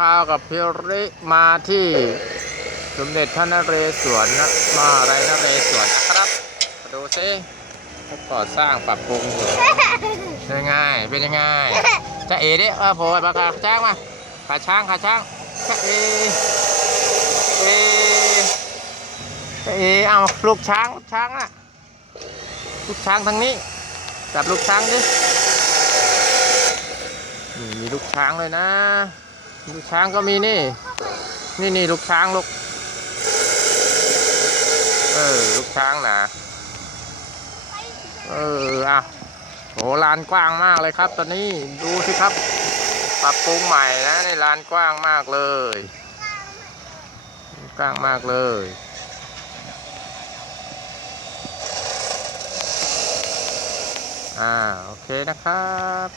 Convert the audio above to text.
พาวกับพิริมาที่สมเด็จพระนเรศวรนะมาอะไรนเรศวรนะครับมาดูซิเขาก่อสร้างปรับปรุงอยู่เป็นยังไงเป็นยังไงจะเอ๋ดิเออโผล่มาขาช้างมาขาช้างขาช้างจะเอเอจะเอเอาลูกช้างลูกช้างอะลูกช้างทางนี้จับลูกช้างดิมีลูกช้างเลยนะ ลูกช้างก็มีนี่ นี่นี่ลูกช้างลูก เออ ลูกช้างนะเอออะโหลานกว้างมากเลยครับ ตอนนี้ดูสิครับ ปรับปรุงใหม่นะในลานกว้างมากเลย กว้างมากเลยอ่าโอเคนะครับ